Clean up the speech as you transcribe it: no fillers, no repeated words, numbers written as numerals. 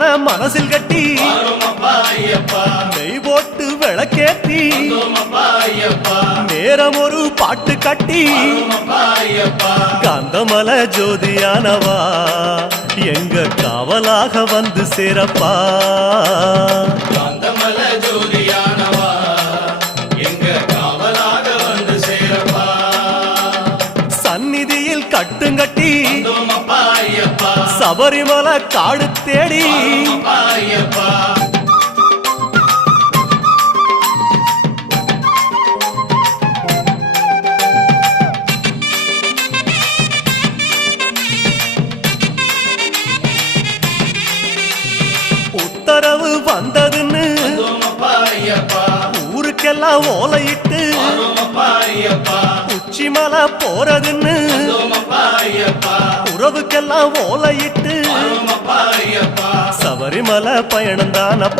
போன மனசில் கட்டி நெய் போட்டு விளக்கேத்தி நேரம் ஒரு பாட்டு கட்டி காந்தமல ஜோதியானவா எங்க காவலாக வந்து சேரப்பா. காந்தமல ஜோதியானவா எங்க காவலாக வந்து சேரப்பா. சந்நிதியில் கட்டுங்கட்டி சபரிமலை காடு தேடி உத்தரவு வந்ததுன்னு ஊருக்கெல்லாம் ஓலையிட்டு உச்சிமலை போறதுன்னு உறவுக்கெல்லாம் ஓலையிட்டு சபரிமலை பயணம் தானப்பா.